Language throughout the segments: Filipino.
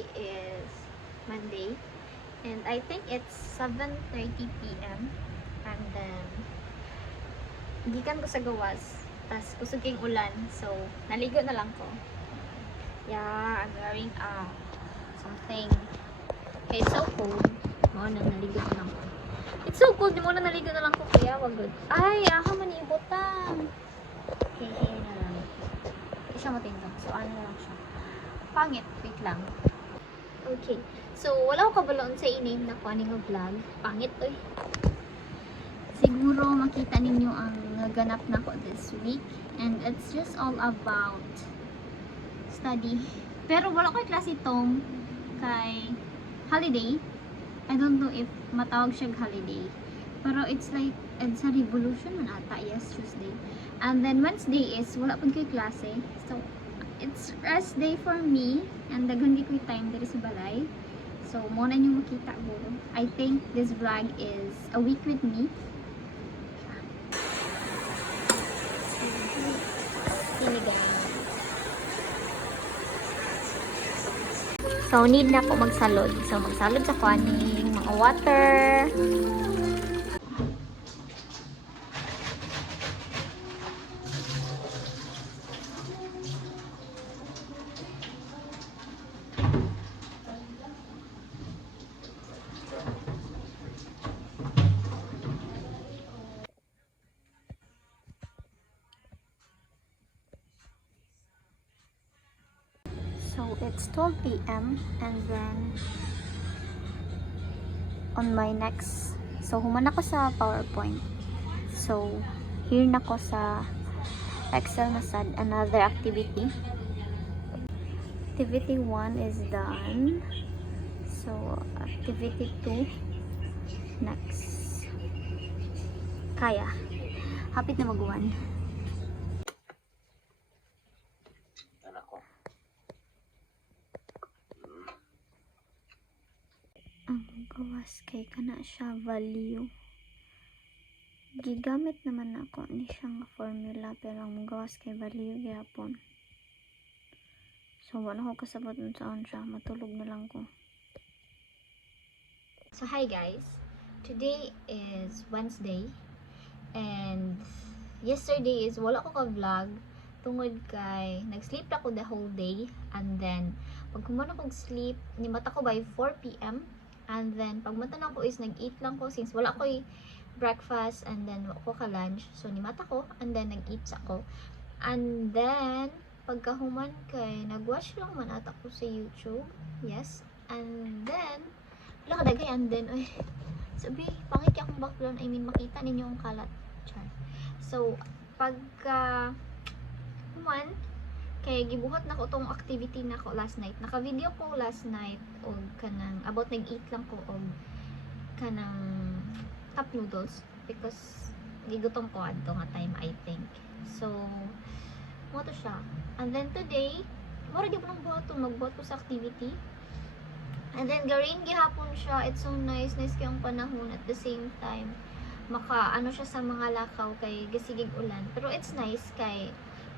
today is Monday and I think it's 7:30 p.m. and then gikan ko sa gawas tas kusog king ulan, so naligo na lang ko. Yeah, I'm wearing something. Okay, it's so cold. Mo na naligo na lang ko. It's so cold, di mo na naligo na lang ko kaya wag good. Ay, aha man ibutang. Okay, na lang. Hindi siya matindog. So ano na lang siya. Pangit, wait lang. Okay. So, wala ko kabaloon sa i-name na ko aning vlog. Pangit to eh. Siguro makita ninyo ang naganap na ko this week. And it's just all about study. Pero wala ko klase tong kay holiday. I don't know if matawag siyang holiday. Pero it's like, it's a revolution man ata. Yes, Tuesday. And then Wednesday is wala pag ko'y klase. So, it's rest day for me. And daghan di ko'y time diri sa balay. So, muna nyo makita ko. I think this vlog is a week with me. So, need na ko magsalod. So, magsalod sa kwaning, mga water. So it's 12 p.m. and then on my next, so human ako sa PowerPoint. So here na ko sa Excel na sad another activity. Activity 1 is done. So activity 2 next. Kaya. Hapit na mag-1. Ang gawas kay kana siya value. Gigamit naman ako ni siyang formula pero ang gawas kay value gyapon. So wala ko kasabot saan siya, matulog na lang ko. So hi guys. Today is Wednesday and yesterday is wala ko ka-vlog tungod kay nag-sleep ako the whole day and then pag kumuna kong sleep, nimata ko by 4 p.m. And then, pagmata na ko is nag-eat lang ko since wala ko breakfast and then ako ka-lunch. So, nimata ko and then nag-eat ako. And then, pagkahuman kay, nag-watch lang man ata ko sa YouTube. Yes. And then, wala ka dagay and then, ay, sabi, pangit akong background. I mean, makita ninyo ang kalat. Char. So, pagka human, kay gibuhat na ko tong activity na ko last night. Naka-video ko last night og kanang about nag-eat lang ko og kanang cup noodles because gigutom ko adto nga time I think. So mo to siya. And then today, mura gyud lang magbuhat ko sa activity. And then garin gihapon siya. It's so nice kay ang panahon at the same time. Maka ano siya sa mga lakaw kay gasigig ulan. Pero it's nice kay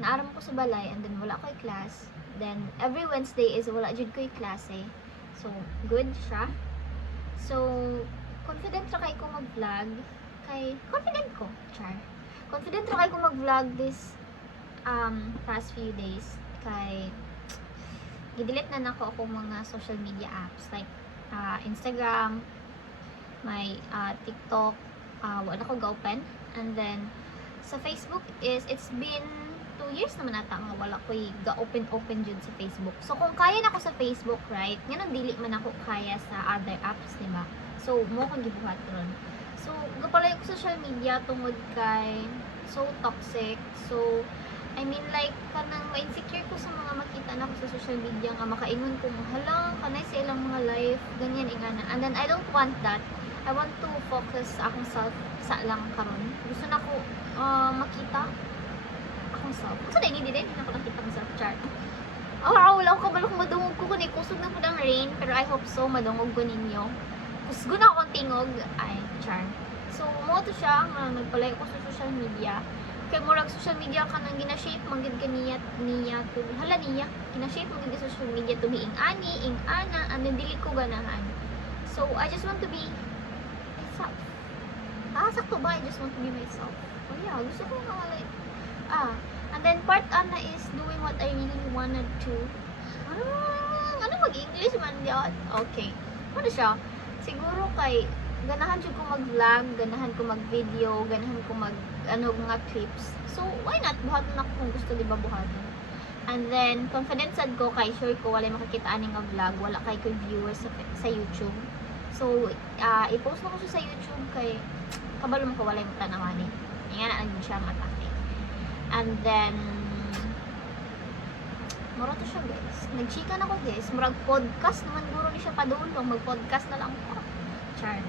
naaram ko sa balay and then wala ko'y class. Then every Wednesday is wala jud ko'y klase. So good siya. So confident ra kay ko mag-vlog kay confident ko, char. Confident ra kay ko mag-vlog this past few days kay gidelete na nako ako mga social media apps like Instagram, my TikTok, wala ko ga-open. And then sa Facebook is it's been 2 years naman ata nga wala ko ga-open dyan sa Facebook. So, kung kaya na ako sa Facebook, right, nga dili man ako kaya sa other apps, diba? So, mo kong gibuhat ron. So, gapalay ko social media tungod kay so toxic. So, I mean, like, kanang ma-insecure ko sa mga makita na ko sa social media nga makaingon ko, hala, kanay sa ilang mga life, ganyan, ingana. And then, I don't want that. I want to focus sa akong self sa lang karon. Gusto na ko makita akong self. So, hindi na ko nakita akong self chart. Wala ko kabalo kung madungog ko kung kusog na po ng rain. Pero I hope so, madungog ko ninyo. Kusgo na akong tingog. Ay, char. So, mo to siya, nagpalay ko sa social media. kay murag social media ka nang gina-shape man gid kaniya to hala niya gina-shape man gid social media to be ing ana and then dili ko ganahan. So I just want to be myself. Sakto ba? I just want to be myself. Oh yeah, gusto ko nga like and then part ana is doing what I really wanted to. Ano mag-English man yun? Okay. Ano siya? Siguro kay ganahan jud ko mag-vlog, ganahan ko mag-video, ganahan ko mga clips. So, why not? Buhaton ako kung gusto, di ba, buhaton. And then, confident sad ko kay sure ko wala makakita ani nga vlog, wala kay ko viewers sa YouTube. So, i-post na ko siya sa YouTube kay kabalo mo ko wala yung tanawan eh. Nga na lang siya matake. And then, mura to siya guys. Nagchika na ko guys. Murag podcast naman guro ni siya padulong. Mag-podcast na lang ko. Char.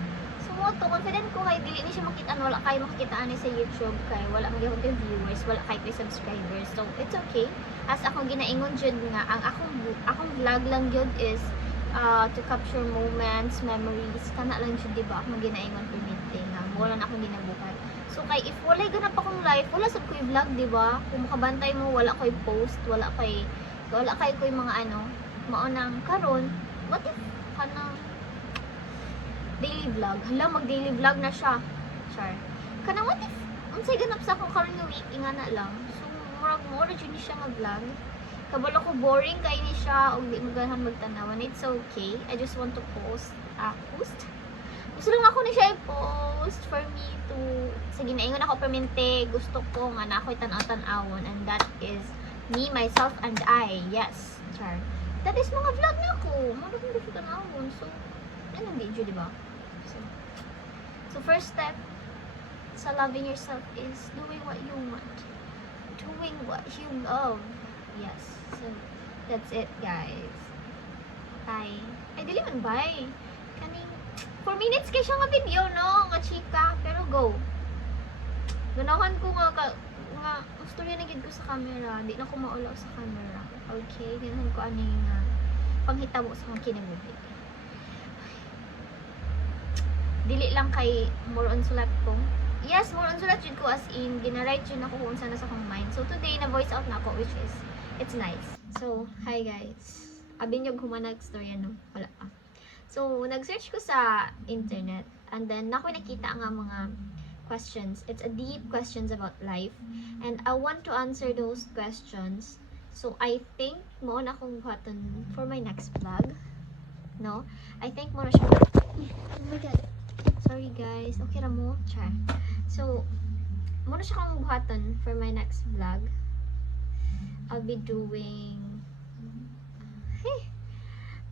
So, to confident ko kay dili ni siya makita wala kay makita ani sa YouTube kay wala magyapon kay viewers, wala kay subscribers. So, it's okay. As akong ginaingon jud nga ang akong vlog lang jud is to capture moments, memories, kana lang jud di ba? Akong ginaingon permitting nga wala na akong ginabuhat. So kay if wala ganap akong live, wala sad ko i-vlog di ba? Kung makabantay mo wala ko i-post, wala kay ko yung mga mao nang karon, what if kanang daily vlog? Hala, mag daily vlog na siya. Char. Kanang what if unsay ganap sa akong karon nga week ingana lang. So murag jud ni siya nga vlog. Kabalo ko boring kay ni siya og di mo ganahan magtanawan. It's okay. I just want to post. Gusto lang ako ni siya i-post for me to sige naingon ako permente gusto ko nga na ako'y tan-aw-tan-awon and that is me, myself, and I. Yes. Char. That is mga vlog na ako. Mga gusto ko tanawon. So, ano video, di ba? So, first step sa loving yourself is doing what you want. Doing what you love. Yes. So, that's it, guys. Bye. Ay, dili man bye. Kaning 4 minutes kay siya nga video, no? Nga chika. Pero go. Ganahan ko nga storya na gid ko sa camera, di na ko maulaw sa camera. Okay, ganahan ko ani nga panghitabo sa akong kinabuhi. Dili lang kay more on sulat ko. Yes, more on sulat jud ko as in gina-write jud ako kung saan sa akong mind. So today na voice out na ako which is it's nice. So, hi guys. Abi niyo humanag storya no? Wala pa. So, nag-search ko sa internet and then nakoy nakita nga mga questions. It's a deep questions about life and I want to answer those questions. So I think mo na akong button for my next vlog. No? I think mo na siya. Oh my god. Sorry guys. Okay ra mo? Char. So mo na siya akong button for my next vlog. I'll be doing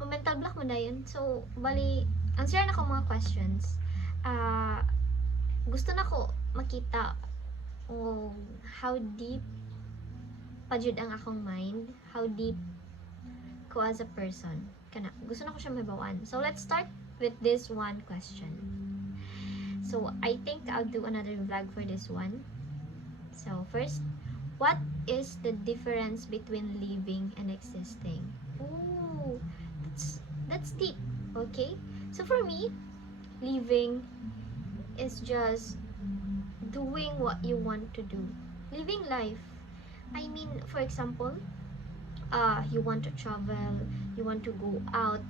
mental block mo na yun. So bali answer na ako mga questions. Gusto na ko makita how deep pa jud ang akong mind, how deep ko as a person. Kana, gusto na ko siya mabawan. So let's start with this one question. So I think I'll do another vlog for this one. So first, what is the difference between living and existing? Ooh, that's deep. Okay? So for me, living is just doing what you want to do. Living life. I mean, for example, you want to travel, you want to go out,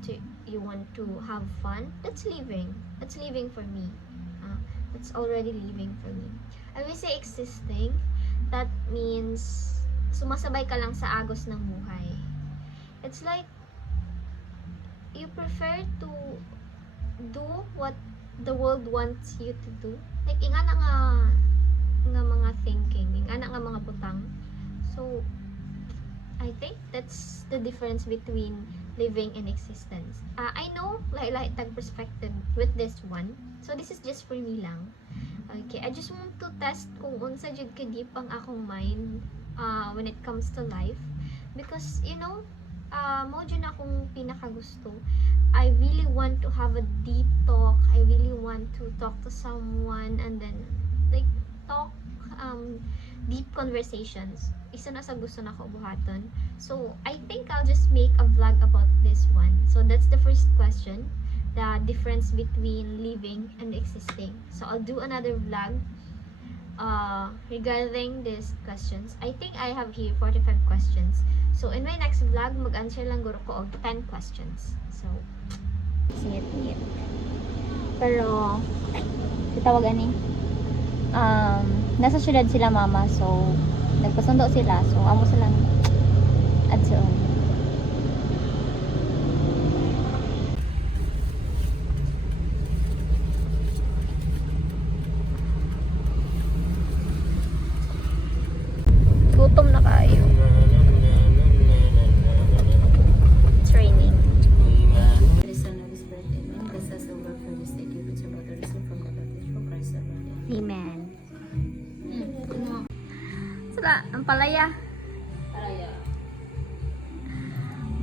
you want to have fun. That's living. That's living for me. That's already living for me. I will say existing. That means sumasabay ka lang sa agos ng buhay. It's like you prefer to do what the world wants you to do. Like, inga na nga mga thinking, inga na nga mga butang. So, I think that's the difference between living and existence. I know, like tag perspective with this one. So, this is just for me lang. Okay, I just want to test kung unsa jud ka deep ang akong mind when it comes to life. Because, you know, mo dyan akong pinakagusto. I really want to have a deep talk. I really want to talk to someone and then like talk deep conversations. Isa na sa gusto na ko buhaton. So I think I'll just make a vlog about this one. So that's the first question, the difference between living and existing. So I'll do another vlog regarding these questions. I think I have here 45 questions. So in my next vlog, mag-answer lang guro ko og 10 questions. So, singit-ngit. Pero, sitawagan ni, nasa syudad sila mama, so, nagpasundo sila, so, amo silang answer on. Gutom na kayo. It's raining. Amen. Sala, ang palaya. Palaya.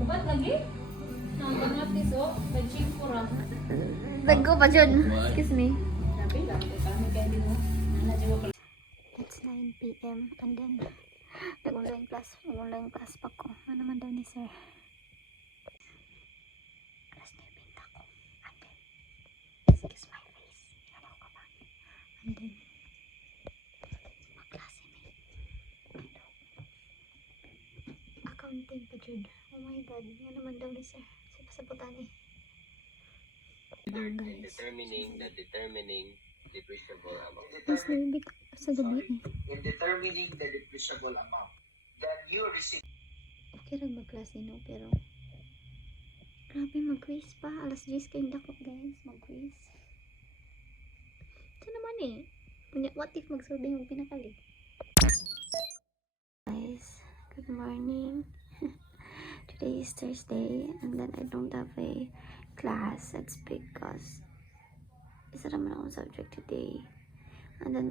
Bukat lagi? Nangkamatis o, kajing kurang. Dago pa dyan. Excuse me. Sabi lang, kami kayo din mo. It's 9 p.m. and then nag-online class pa ko. Ano naman daw ni sir? Alas 9 pinta ko. And then, excuse my face. Ano ko ba? And then, magklase ni. Ano? Accounting pa dyan. Oh my God. Ano naman daw ni sir? Sa pasabutan eh. Determining depreciable amount. Mas nabibig sa gabi eh. In determining the depreciable amount, then you receive. Okay rin magklase no, pero grabe mag-quiz pa. Alas 10 kayong dako guys, mag-quiz. Ito naman eh. What if mag-survey yung pinakali? Guys, good morning. Today is Thursday and then I don't have a class. It's because isa naman akong subject today. And then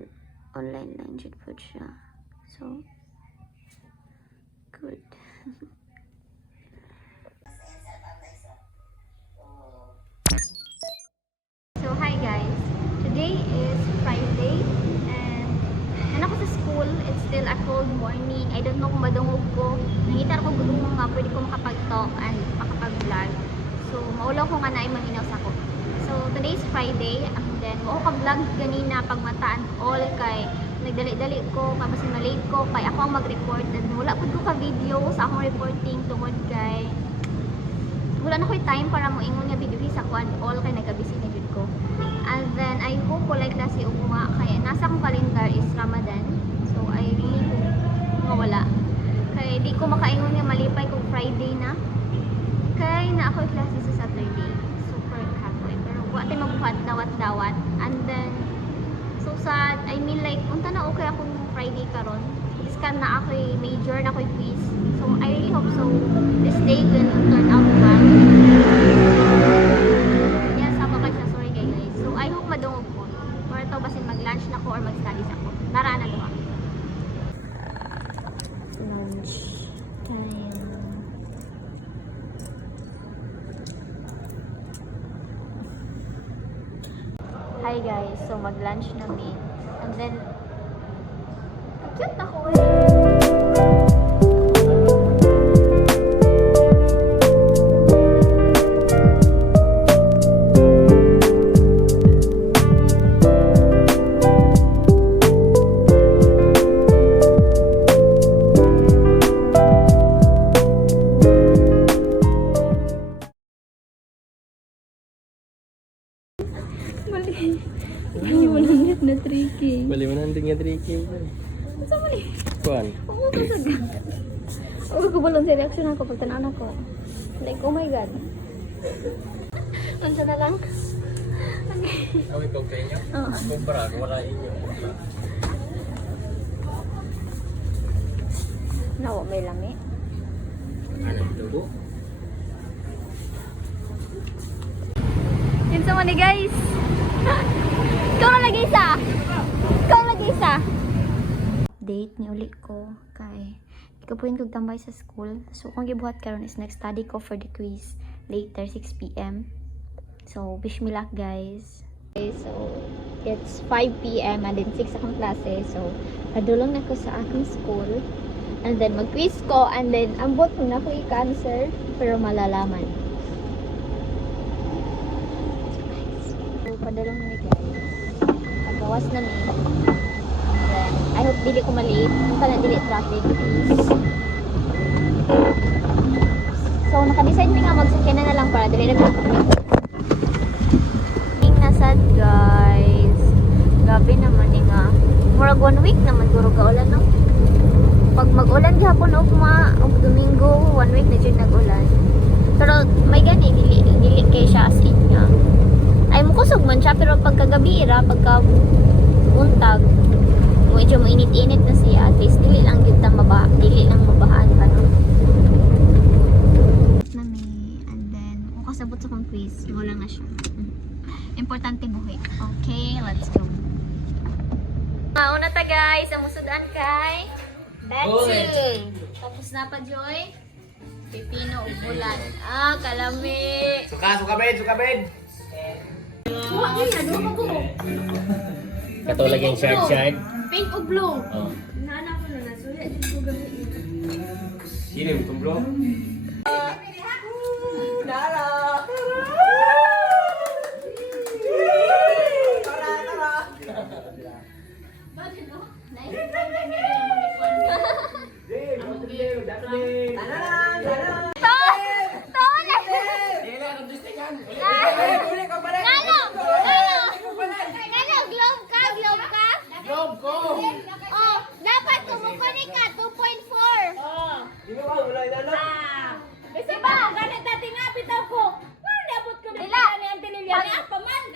online lang dyan po siya. So, good. So, hi guys. Today is Friday and ano ko sa school. It's still a cold morning. I don't know kung madungog ko. Nakita ko gusto mo nga pwede ko makapag-talk and makapag-vlog. So, maulaw ko nga na ay maminaw sa ko. So, today is Friday and then ako ka-vlog ganina pagmataan all kay nagdali-dali ko, kapasin na-late ko kay ako ang mag-report and wala po ko ka-video sa akong reporting tungod kay wala na ko'y time para mo ingon nga video sa ko and all kay nagka-busy na jud ko. And then I hope ko like klase ugma kay nasa akong calendar is Ramadan. So I really hope nga wala. Kay di ko makaingon nga malipay kung Friday na. Kay na ako klase sa Saturday. Super kapoy. Pero wa tay magbuhat dawat-dawat. And then so sad. I mean like unta na okay akong Friday karon. Iskan na ako'y major na ako'y quiz. So I really hope so this day will turn out well. Yes, ako kay siya. Sorry guys. So I hope madungog ko. Or to basin mag-lunch na ko or mag-studies ako. Tara na doon. Lunch time. Hi guys, so mag-lunch na mi. And then, cute na ko eh. Bali 100 na 3K. Bali mo nang tingin tricky. Sa mali. Kuan. Oo, kasag. Oo, kubalon sa reaction ako pag tanaw ko. Like, oh my God. Unsa na lang? Okay. Away ko kay niyo. Oo. Kumpara wala inyo. Nawa, may lami. Ano dugo? Yun sa mani guys. Ikaw na lagi isa. Ikaw na lagi isa. Date ni uli ko kay ikapuin kong tambay sa school. So kung gibuhat karon is next study ko for the quiz later 6 p.m. So wish me luck guys. Okay, so it's 5 p.m. and then 6 akong klase. So padulong na ko sa akong school. And then mag-quiz ko and then ambot kung na ko i-answer pero malalaman. So padulong na ni guys. Pagawas na mi. Then I hope dili ko maliit. Kana dili traffic. So naka-decide mi nga magsakyan na lang para dili na nasad guys. Gabi naman ni nga. Murag 1 week naman guro kaulan no. Pag mag-ulan gihapon og Domingo, 1 week na jud nag-ulan. Pero may gani dili kay siya as in nga. Ay mukusog man siya pero pagkagabi ra pagka buntag medyo mainit-init na siya. At least dili lang gyud ta dili lang mabahaan pa no. Nami and then kung kasabot sa kong quiz, wala na siya. Importante buhi. Okay, let's go. Mauna ta guys, ang musudan kay Betsy. Tapos na pa Joy. Pipino ug bulan. Ah, kalami. Suka bed. Kuha niya, doon ko ko. Ito lagi yung shard. Pink o blue? Oh. Nana ko na nasuya. Dito ko gamitin. Sino yung tumblo?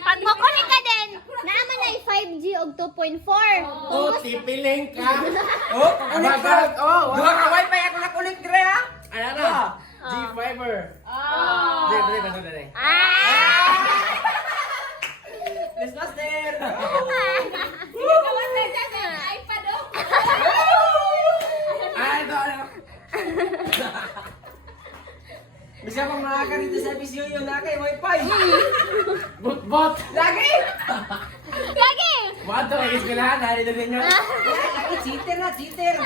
Pag makunin ka din, naaman na 5G og 2.4. Oh, tipiling ka. Oh, kulit. Dua ka wifi ako na kulit dire ha. Ano na? G-Fiber. Dali. Disgusting. iPad o. Ito. Bisa pang makaka dito sa bisyo yun na kay wifi. Bot. Lagi. Lagi! Wato, iskalahan. Narito din yun. Lagi cheater na cheater.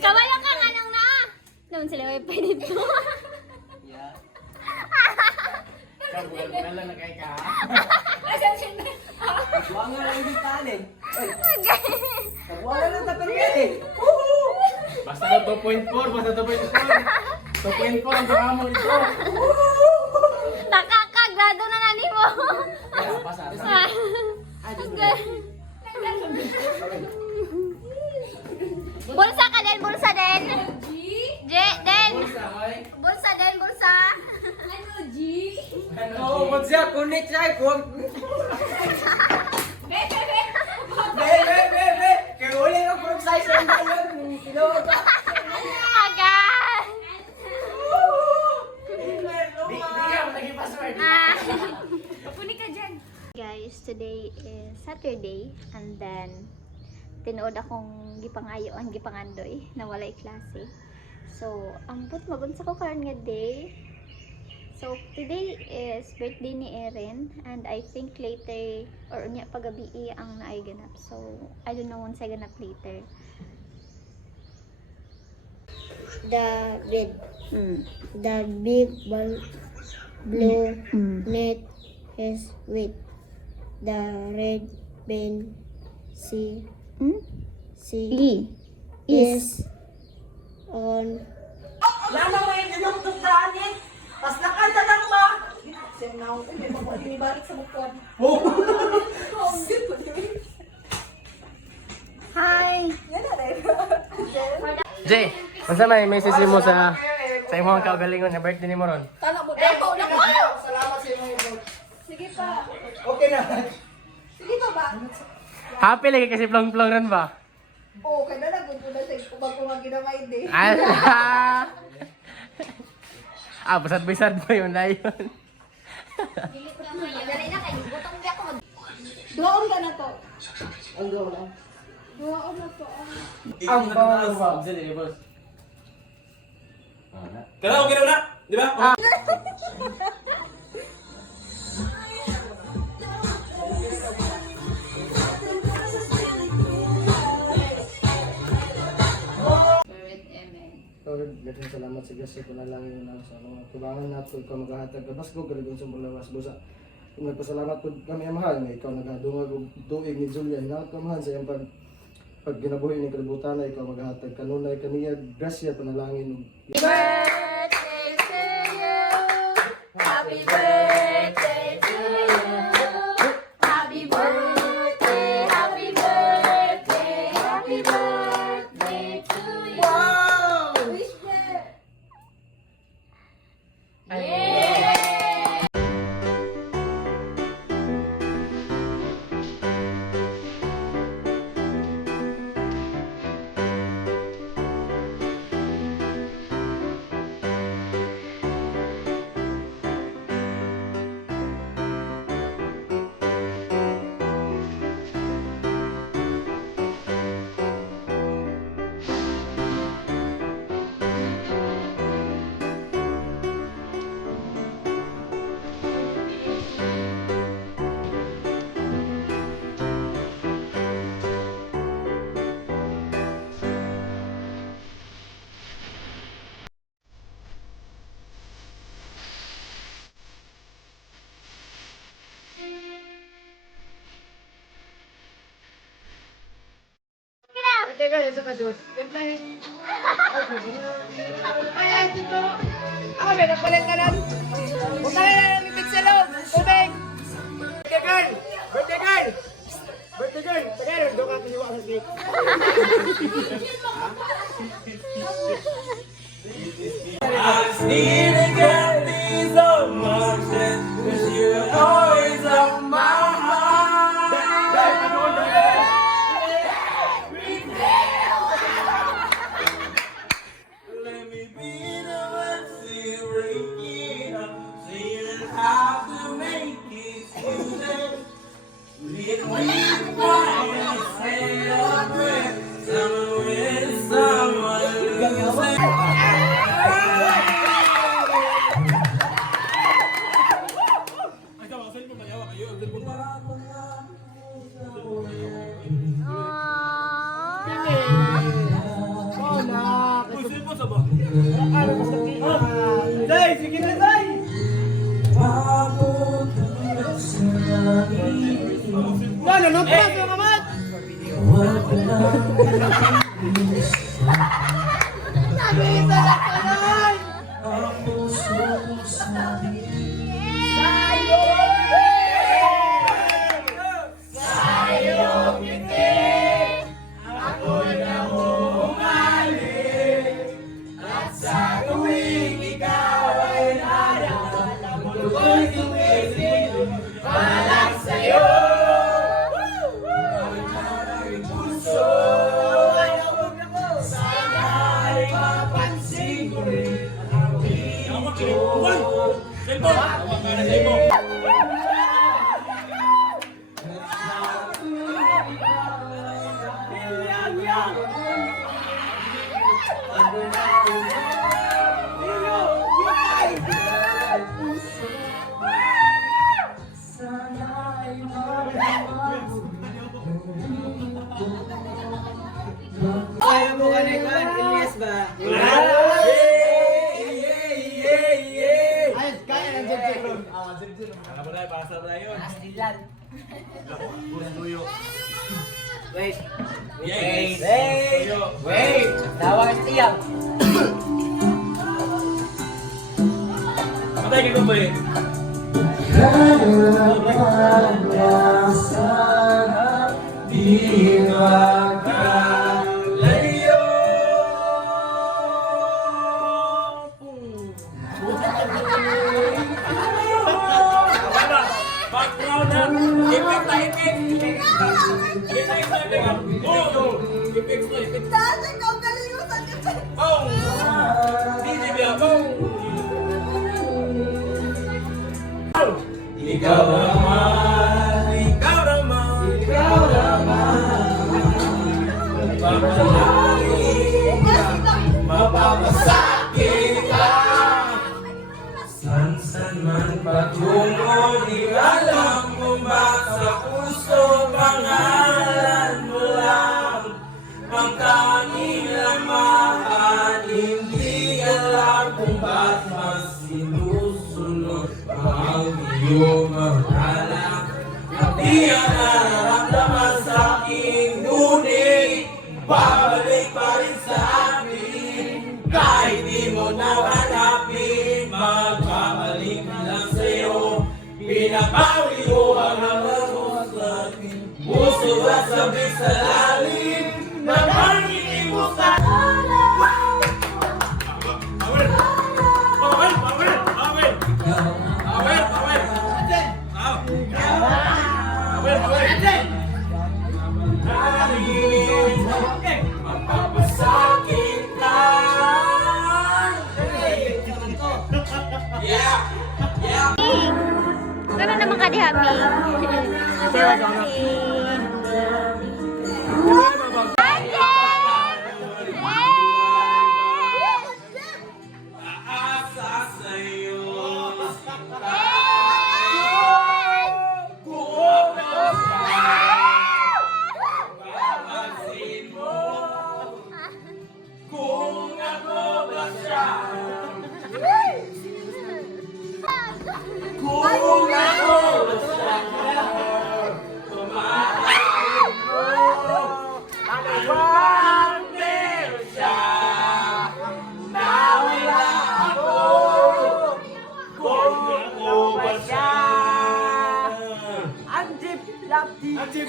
Kawalan ka nga nang naa. Naman sila wifi dito. Wala na kay ka. Wala lang di tali. Wala lang taperyan eh. Basta na 2.4. 2.4 ang baka mo ito. Nakakagrado na na ni mo. Basta. Bulsa ka din, bulsa din. J, din. Bulsa din, bulsa. Ano, G? Oh, what's up? Kulit siya. Be. Be. Kaya uli ang group size ng balon. Agad. Di ka mo naging password. Puni ka dyan. Guys, today is Saturday and then tinuod akong gipangandoy na walay klase. So, ambot magunsa ko karon nga day. So, today is birthday ni Erin and I think later or unya pagabi ang naay ganap. So, I don't know once I ganap later. The red, the big blue net is with the red pen C is on Lama mo yung dinugtog na anin. Tapos nakanta lang ba? Sinaw ko, hindi mo pinibalik sa bukod. Hi! Jay, masa may message mo sa imong kaugalingon na birthday ni mo ron? Salamat sa inyo. Sige pa. Okay na. Sige pa ba? Happy lagi kasi plong-plong ron ba? Oo, kaya na nagpunto na sa ikubag ko nga ginamay din. Basad-basad mo yun na yun. Doon ka na to. Ang gawa. Doon na to. Ang bawa. Kaya okay na, di ba? Lord, daghang salamat sa Diyos sa panalangin na sa mga tubangan nato ikaw maghahatag ka basko galigon sa mga mas busa. Nagpasalamat po kami amahan nga ikaw nagadungag og tuig ni Julia. Hinaot ka mahal sa iyang pag ginabuhi ng kalibutan na ikaw maghatag kanunay kaniya grasya panalangin ug Happy birthday to you. Happy birthday, happy birthday, happy birthday to you. Wow! Wish me! I just need to get these emotions, 'cause you're always on my heart. Let me be the one to break it up, so you don't have to make excuses. We can finally celebrate someone with someone losing. Day, sige na day. Wala no pa sa kamat. Kaya mo ka na ikaw, Elias ba? Ayos, kaya ng Jeb Ron. Alam mo na, pasal na yun. Asdilan. Bulan tuyo. Wait. Yes. Wait. Tuyo. Wait. Tawag ka tiyak. Patay ka kung ba eh? Background na. Ipik na ipik. Ipik na ipik. Oh. Ipik na ipik. Dati ka kalimutan ka. Oh. DJ Bia. Oh. Ikaw naman. Ikaw naman. Ikaw naman. Mapapasakit ka. Mapapasakit ka. San man patungo, di alam kung ba't sa puso pangalan mo lang. Ang tanging laman, hindi alam kung ba't mas sinusunod ang iyong mga alak. At di ang nararamdaman sa aking ngunit Binabawi mo ang harap sa akin. Puso at sabik sa lalim ng pangingin mo sa Mapapasakit lang. Yeah! Yeah! Ano naman ka diha, Mi? Aasa sa'yo. Papansin mo kung ako ba siya. Kung ako ba siya. Pumahal mo. Kapag meron siya. Nawala ako. Kung ako ba siya. Anjip, lapti. Anjib!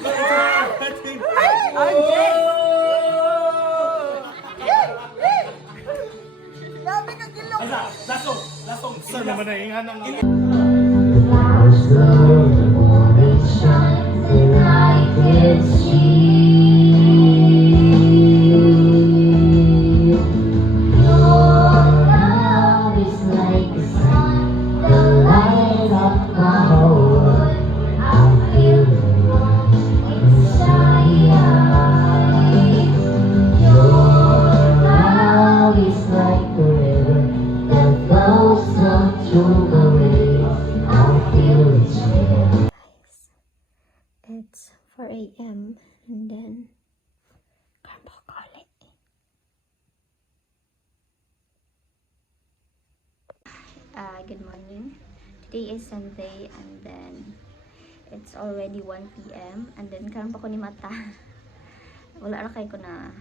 Labi ka gilong. Lasong! Saan naman na yung anang It's 4 a.m. and then Carmel calling. Good morning. Today is Sunday and then it's already 1 p.m. and then karon pa ko ni mata. Wala ra kay ko na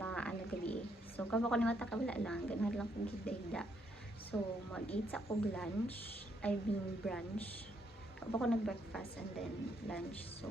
ano gabi. So karon pa ko ni mata wala lang ganahan lang kog higda. So mag-eat sa kog lunch. I mean brunch. Ako nag-breakfast and then lunch. So